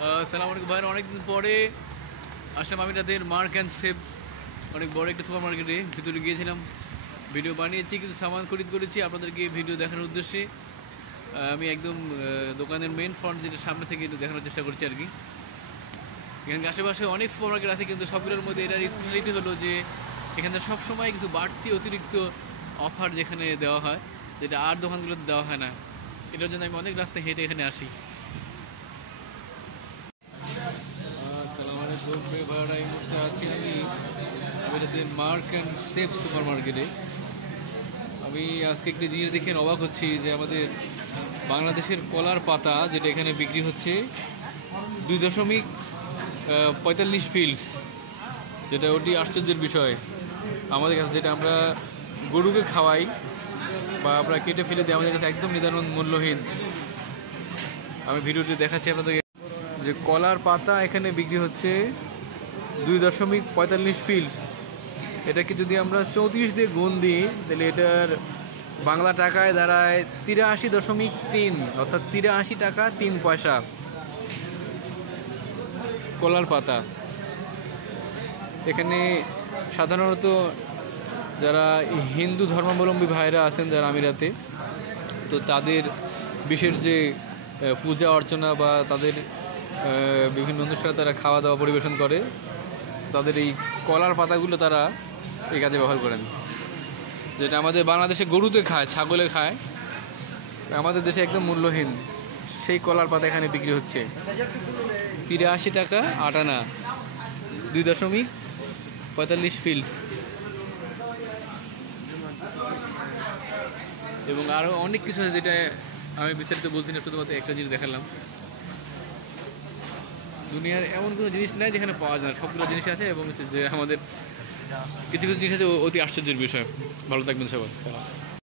সালাম আলাইকুম ভাইয়ের, অনেকদিন পরে আসলাম আমি রাতের মার্ক অ্যান্ড সেভ অনেক বড় একটা সুপার মার্কেটে ভিতরে গিয়েছিলাম। ভিডিও বানিয়েছি, কিছু সামান খরিদ করেছি আপনাদেরকে ভিডিও দেখানোর উদ্দেশ্যে। আমি একদম দোকানের মেন ফ্রন্ট যেটা সামনে থেকে একটু দেখানোর চেষ্টা করছি আর কি। এখানে আশেপাশে অনেক সুপার মার্কেট আছে, কিন্তু সবগুলোর মধ্যে এটার স্পেশালিটি হলো যে এখানে সবসময় কিছু বাড়তি অতিরিক্ত অফার যেখানে দেওয়া হয়, যেটা আর দোকানগুলোতে দেওয়া হয় না। এটার জন্য আমি অনেক রাস্তা হেঁটে এখানে আসি। আসসালামু আলাইকুম ভাইরা, এই মুহূর্তে আছি আমি এটাতে মার্ক অ্যান্ড সেভ সুপার মার্কেটে। আমি আজকে একটি জিনিস দেখে অবাক হচ্ছি যে আমাদের বাংলাদেশের কলার পাতা যেটা এখানে বিক্রি হচ্ছে 2.45 ফিলস, যেটা ওটি আশ্চর্যের বিষয় আমাদের কাছে। যেটা আমরা গরুকে খাওয়াই বা আমরা কেটে ফেলে দিই, আমাদের কাছে একদম নির্ধারণ মূল্যহীন। আমি ভিডিওটি দেখাচ্ছি আপনাদেরকে যে কলার পাতা এখানে বিক্রি হচ্ছে 2.45 ফিলস। এটাকে যদি আমরা 34 দিয়ে গুণ দিই তাহলে এটার বাংলা টাকায় দাঁড়ায় 83.3, অর্থাৎ 83 টাকা 3 পয়সা কলার পাতা। এখানে সাধারণত যারা হিন্দু ধর্মাবলম্বী ভাইরা আছেন যারা আমিরাতে, তো তাদের বিশেষ যে পূজা অর্চনা বা তাদের বিভিন্ন অনুষ্ঠানে তারা খাওয়া দাওয়া পরিবেশন করে, তাদের এই কলার পাতাগুলো তারা এই কাজে ব্যবহার করেন। যেটা আমাদের বাংলাদেশে গরুতে খায়, ছাগলে খায়, আমাদের দেশে একদম মূল্যহীন সেই কলার পাতা এখানে বিক্রি হচ্ছে 83 টাকা 8 আনা, 2.45 ফিলস। এবং আরও অনেক কিছু আছে যেটা আমি বিস্তারিত বলছি না, শুধুমাত্র একটা জিনিস দেখালাম। দুনিয়ার এমন কোনো জিনিস নাই যেখানে পাওয়া যায় না, সবগুলো জিনিস আছে। এবং যে আমাদের কিছু কিছু জিনিস আছে অতি আশ্চর্যের বিষয়। ভালো থাকবেন সবাই।